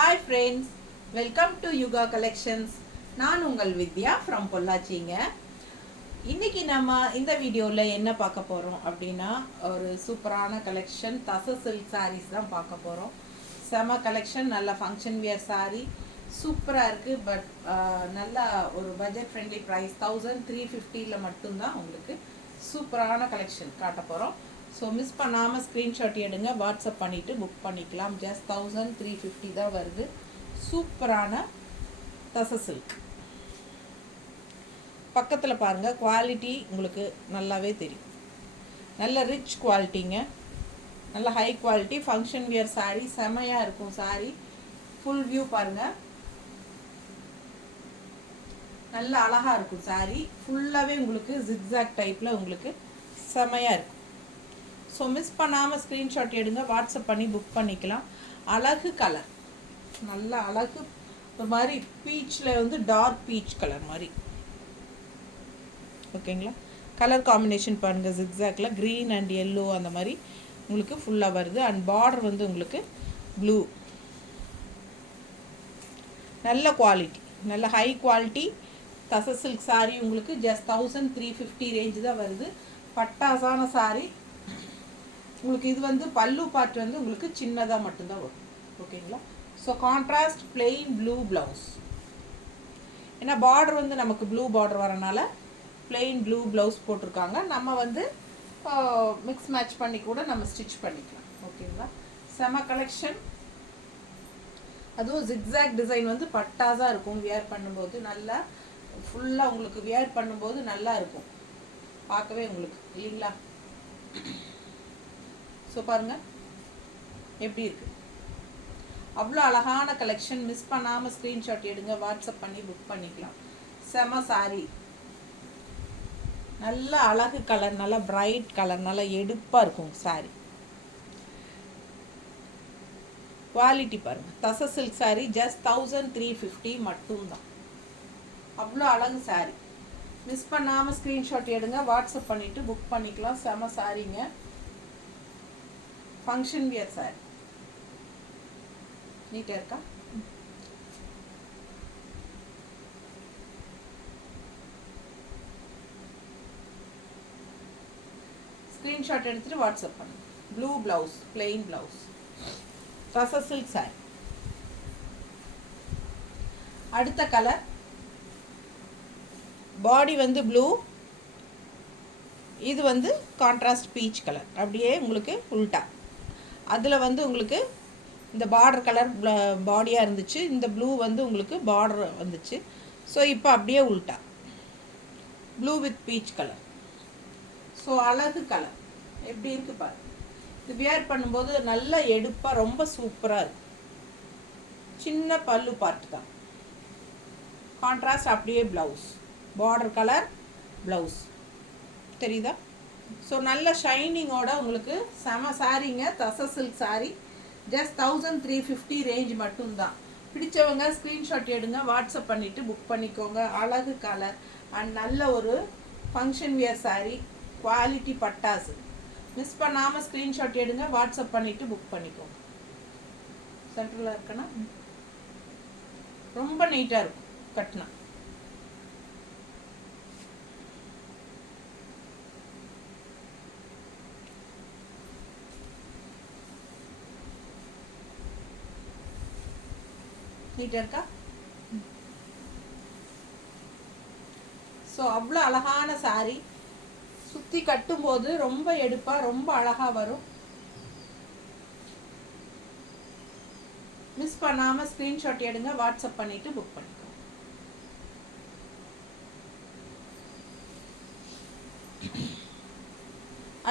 Hi friends, welcome to Yuga Collections. நான் உங்கள் வித்யா from பொள்ளாச்சிங்க. இன்னைக்கு நம்ம இந்த வீடியோவில் என்ன பார்க்க போகிறோம் அப்படின்னா ஒரு சூப்பரான கலெக்ஷன் தச சில்க் சாரீஸ் தான் பார்க்க போகிறோம். செம கலெக்ஷன், நல்ல ஃபங்க்ஷன் வியர் சாரீ சூப்பராக இருக்குது. பட் நல்ல ஒரு பட்ஜெட் ஃப்ரெண்ட்லி ப்ரைஸ் 1350 மட்டும்தான் உங்களுக்கு சூப்பரான கலெக்ஷன் காட்ட போகிறோம். ஸோ மிஸ் பண்ணாமல் ஸ்க்ரீன்ஷாட் எடுங்க, வாட்ஸ்அப் பண்ணிவிட்டு புக் பண்ணிக்கலாம். ஜஸ்ட் 1350 தான் வருது. சூப்பரான தச சில்க். பக்கத்தில் பாருங்கள், குவாலிட்டி உங்களுக்கு நல்லாவே தெரியும். நல்ல ரிச் குவாலிட்டிங்க, நல்ல high quality function wear sari. செமையாக இருக்கும் சாரீ. ஃபுல் வியூ பாருங்கள், நல்ல அழகாக இருக்கும் சாரீ. ஃபுல்லாகவே உங்களுக்கு ஜிக்ஸாக் டைப்பில் உங்களுக்கு செமையாக இருக்கும். ஸோ மிஸ் பண்ணாமல் ஸ்க்ரீன்ஷாட் எடுங்க, வாட்ஸ்அப் பண்ணி புக் பண்ணிக்கலாம். அழகு கலர், நல்ல அழகு, ஒரு மாதிரி பீச்சில் வந்து டார்க் பீச் கலர் மாதிரி. ஓகேங்களா? கலர் காம்பினேஷன் பாருங்கள், ஜிக்ஸாக்ல க்ரீன் அண்ட் எல்லோ அந்த மாதிரி உங்களுக்கு ஃபுல்லாக வருது. அண்ட் பார்டர் வந்து உங்களுக்கு ப்ளூ. நல்ல குவாலிட்டி, நல்ல ஹை குவாலிட்டி தச சில்க் சாரீ. உங்களுக்கு ஜஸ்ட் 1350 ரேஞ்சு தான் வருது. பட்டாசான சாரீ. உங்களுக்கு இது வந்து பல்லு பார்ட் வந்து உங்களுக்கு சின்னதாக மட்டும்தான் வரும். ஓகேங்களா? So contrast plain blue blouse. ஏன்னா பார்டர் வந்து நமக்கு ப்ளூ பார்டர் வரனால பிளெயின் ப்ளூ ப்ளவுஸ் போட்டிருக்காங்க. நம்ம வந்து மிக்ஸ் மேட்ச் பண்ணி கூட நம்ம ஸ்டிச் பண்ணிக்கலாம். ஓகேங்களா? செம கலெக்ஷன். அதுவும் ஜிக்ஸாக் டிசைன் வந்து பட்டாஸாக இருக்கும். வியர் பண்ணும்போது நல்லா ஃபுல்லாக உங்களுக்கு வியர் பண்ணும்போது நல்லா இருக்கும் பார்க்கவே உங்களுக்கு, இல்லைங்களா? ஸோ பாருங்கள் எப்படி இருக்குது, அவ்வளோ அழகான கலெக்ஷன். மிஸ் பண்ணாமல் ஸ்க்ரீன்ஷாட் எடுங்க, வாட்ஸ்அப் பண்ணி புக் பண்ணிக்கலாம். செம சாரீ, நல்ல அழகு கலர், நல்ல பிரைட் கலர், நல்ல எடுப்பாக இருக்கும் சாரீ. குவாலிட்டி பாருங்கள். தச சில்க் சாரீ ஜஸ்ட் 1350 மட்டும்தான். அவ்வளோ அழகு சாரீ. மிஸ் பண்ணாமல் ஸ்க்ரீன்ஷாட் எடுங்க, வாட்ஸ்அப் பண்ணிவிட்டு புக் பண்ணிக்கலாம். செம சாரீங்க, ஃபங்க்ஷன் வியர் சாரி. நீட்டாக இருக்கா? ஸ்க்ரீன்ஷாட் எடுத்துகிட்டு வாட்ஸ்அப் பண்ணுங்க. ப்ளூ ப்ளவுஸ், பிளெயின் ப்ளவுஸ், தச சில்க் சாரி. அடுத்த கலர், பாடி வந்து ப்ளூ, இது வந்து கான்ட்ராஸ்ட் பீச் கலர். அப்படியே உங்களுக்கு உல்ட்டா, அதில் வந்து உங்களுக்கு இந்த பார்டர் கலர் பாடியாக இருந்துச்சு, இந்த ப்ளூ வந்து உங்களுக்கு பார்டர் வந்துச்சு. ஸோ இப்போ அப்படியே உல்ட்டா blue with peach colour. So அழகு கலர் எப்படி இருக்குது பாரு. இது வியர் பண்ணும்போது நல்ல எடுப்பாக ரொம்ப சூப்பராக இருக்குது. சின்ன பல்லு பார்ட் தான். கான்ட்ராஸ்ட் அப்படியே ப்ளவுஸ், பார்டர் கலர் ப்ளவுஸ் தெரியுதா? ஸோ நல்ல ஷைனிங்கோட உங்களுக்கு செம சாரீங்க. தச சில்க் சாரீ ஜஸ்ட் 1350 ரேஞ்ச் மட்டும்தான். பிடிச்சவங்க ஸ்க்ரீன்ஷாட் எடுங்க, வாட்ஸ்அப் பண்ணிவிட்டு புக் பண்ணிக்கோங்க. அழகு கலர் அண்ட் நல்ல ஒரு ஃபங்க்ஷன் வியர் சாரீ. குவாலிட்டி பட்டாசு. மிஸ் பண்ணாமல் ஸ்க்ரீன்ஷாட் எடுங்க, வாட்ஸ்அப் பண்ணிவிட்டு புக் பண்ணிக்கோங்க. சென்ட்ரலாக இருக்குன்னா ரொம்ப நீட்டாக இருக்கும் கட்டினா. நீட்டாக இருக்கா? ஸோ அவ்வளோ அழகான சாரீ. சுற்றி கட்டும்போது ரொம்ப எடுப்பாக ரொம்ப அழகாக வரும். மிஸ் பண்ணாமல் ஸ்க்ரீன்ஷாட் எடுங்க, வாட்ஸ்அப் பண்ணிவிட்டு புக் பண்ணிக்கோங்க.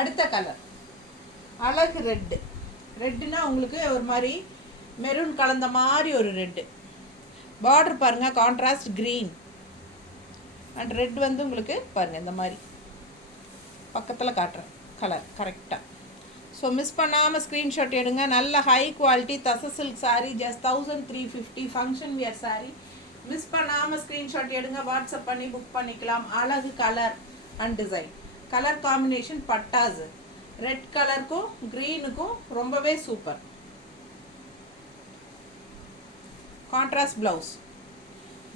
அடுத்த கலர் அழகு ரெட்டு. ரெட்டுனா உங்களுக்கு ஒரு மாதிரி மெரூன் கலந்த மாதிரி ஒரு ரெட்டு. பார்டர் பாருங்கள், கான்ட்ராஸ்ட் க்ரீன் அண்ட் ரெட் வந்து உங்களுக்கு பாருங்கள் இந்த மாதிரி பக்கத்தில் காட்டுறேன் கலர் கரெக்டாக. ஸோ மிஸ் பண்ணாமல் ஸ்க்ரீன்ஷாட் எடுங்க. நல்ல ஹை குவாலிட்டி தச silk sari just 1350 function wear sari. Miss பண்ணாமல் ஸ்க்ரீன்ஷாட் எடுங்க, வாட்ஸ்அப் பண்ணி புக் பண்ணிக்கலாம். அழகு colour and design. Colour combination பட்டாசு. ரெட் கலருக்கும் க்ரீனுக்கும் ரொம்பவே சூப்பர். கான்ட்ராஸ்ட் ப்ளவுஸ்,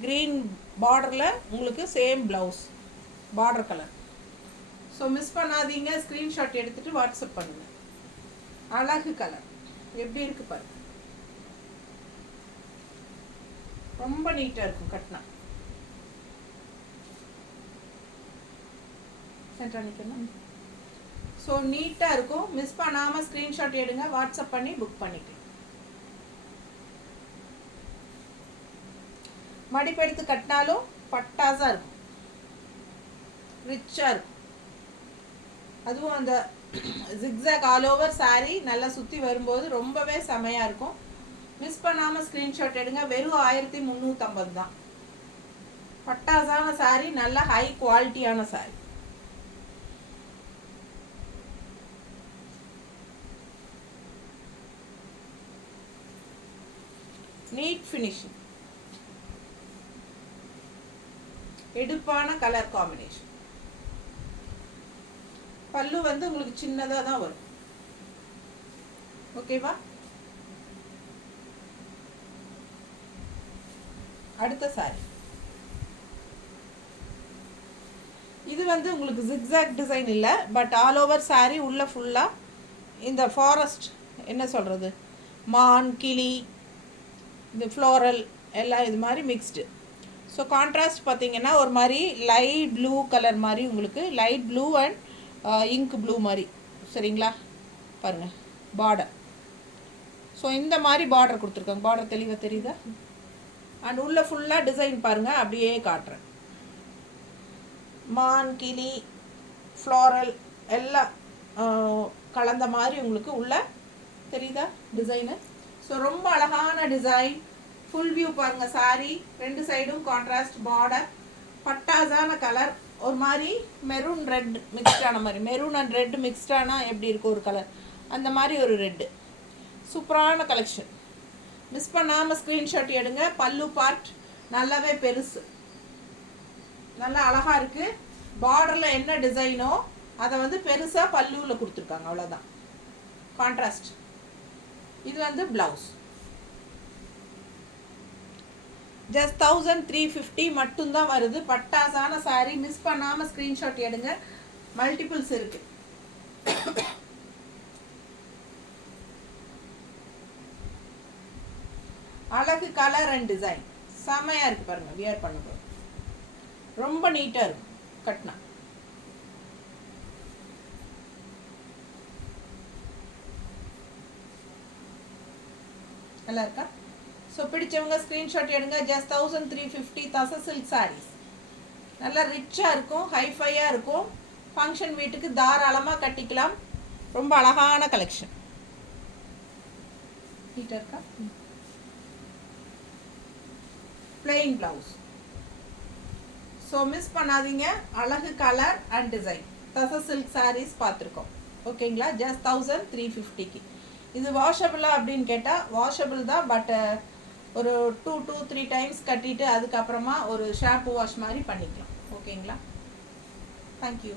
க்ரீன் பார்டரில் உங்களுக்கு same blouse, border colour. So miss பண்ணாதீங்க, ஸ்க்ரீன்ஷாட் எடுத்துகிட்டு வாட்ஸ்அப் பண்ணுங்கள். அழகு கலர் எப்படி இருக்குது பாருங்க, ரொம்ப நீட்டாக இருக்கும் கட்டினா. சென்டர் நிற்கணும். ஸோ நீட்டாக இருக்கும். மிஸ் பண்ணாமல் ஸ்க்ரீன்ஷாட் எடுங்க, வாட்ஸ்அப் பண்ணி புக் பண்ணிக்கலாம். மடிப்பெடுத்து கட்டினாலும் பட்டாசாக இருக்கும், ரிச்சாக இருக்கும். அதுவும் அந்த ஜிக்ஸாக் ஆல் ஓவர் சாரீ நல்லா சுற்றி வரும்போது ரொம்பவே செமையாக இருக்கும். மிஸ் பண்ணாமல் ஸ்க்ரீன்ஷாட் எடுங்க. வெறும் 1350 தான். பட்டாசான சாரீ, நல்ல ஹை குவாலிட்டியான சாரீ. நீட் ஃபினிஷிங், எடுப்பான கலர் காம்பினேஷன். பல்லு வந்து உங்களுக்கு சின்னதாக தான் வரும். ஓகேவா? அடுத்த சாரி, இது வந்து உங்களுக்கு ஜிக்ஸாக் டிசைன் இல்லை, பட் ஆல் ஓவர் சாரி உள்ள ஃபுல்லாக இந்த ஃபாரஸ்ட் என்ன சொல்கிறது, மான், கிளி, இந்த ஃப்ளோரல் எல்லாம் இது மாதிரி மிக்ஸ்டு. ஸோ கான்ட்ராஸ்ட் பார்த்தீங்கன்னா ஒரு மாதிரி லைட் ப்ளூ கலர் மாதிரி, உங்களுக்கு light blue and ink blue மாதிரி. சரிங்களா? பாருங்கள் பார்டர். ஸோ இந்த மாதிரி பார்டர் கொடுத்துருக்காங்க. பார்டர் தெளிவாக தெரியுதா? அண்ட் உள்ள ஃபுல்லாக டிசைன் பாருங்கள், அப்படியே காட்டுறேன். மான், கிளி, ஃப்ளோரல் எல்லாம் கலந்த மாதிரி உங்களுக்கு உள்ள தெரியுதா டிசைனு? ஸோ ரொம்ப அழகான டிசைன். ஃபுல் வியூ பாருங்கள். சாரி ரெண்டு சைடும் கான்ட்ராஸ்ட் பார்டர், பட்டாசான கலர், ஒரு மாதிரி மெரூன் ரெட் மிக்ஸ்டான மாதிரி. மெரூன் அண்ட் ரெட் மிக்ஸ்டானா எப்படி இருக்கும் ஒரு கலர், அந்த மாதிரி ஒரு ரெட்டு. சூப்பரான கலெக்ஷன். மிஸ் பண்ணாமல் ஸ்க்ரீன்ஷாட் எடுங்க. பல்லு பார்ட் நல்லாவே பெருசு, நல்லா அழகாக இருக்குது. பார்டரில் என்ன டிசைனோ அதை வந்து பெருசாக பல்லுவில் கொடுத்துருக்காங்க, அவ்வளோதான். கான்ட்ராஸ்ட். இது வந்து ப்ளவுஸ். ஜஸ்ட் 1350 மட்டும்தான் வருது. பட்டாசான சாரீ. மிஸ் பண்ணாமல் ஸ்க்ரீன்ஷாட் எடுங்க. மல்டிபிள்ஸ் இருக்கு. அழகு கலர் அண்ட் டிசைன் செமையாக இருக்குது பாருங்கள். வியர் பண்ணும்போது ரொம்ப நீட்டாக இருக்கும் கட்டினா. நல்லா இருக்கா? ஸோ பிடிச்சவங்க ஸ்க்ரீன்ஷாட் எடுங்க. ஜஸ்ட் 1350 தச சில்க் சாரீஸ். நல்லா ரிச்சாக இருக்கும், ஹைஃபையாக இருக்கும். ஃபங்க்ஷன் வீட்டுக்கு தாராளமாக கட்டிக்கலாம். ரொம்ப அழகான கலெக்ஷன். நீட்டாக இருக்கா? Plain blouse. ஸோ மிஸ் பண்ணாதீங்க. அழகு colour and design Dasha silk saris பார்த்துருக்கோம். ஓகேங்களா? ஜஸ்ட் 1350க்கு. இது வாஷபிளா அப்படின்னு கேட்டால் வாஷபிள் தான். பட் ஒரு 2 to 3 டைம்ஸ் கட்டிட்டு அதுக்கப்புறமா ஒரு ஷாம்பு வாஷ் மாதிரி பண்ணிக்கலாம். ஓகேங்களா? தேங்க்யூ.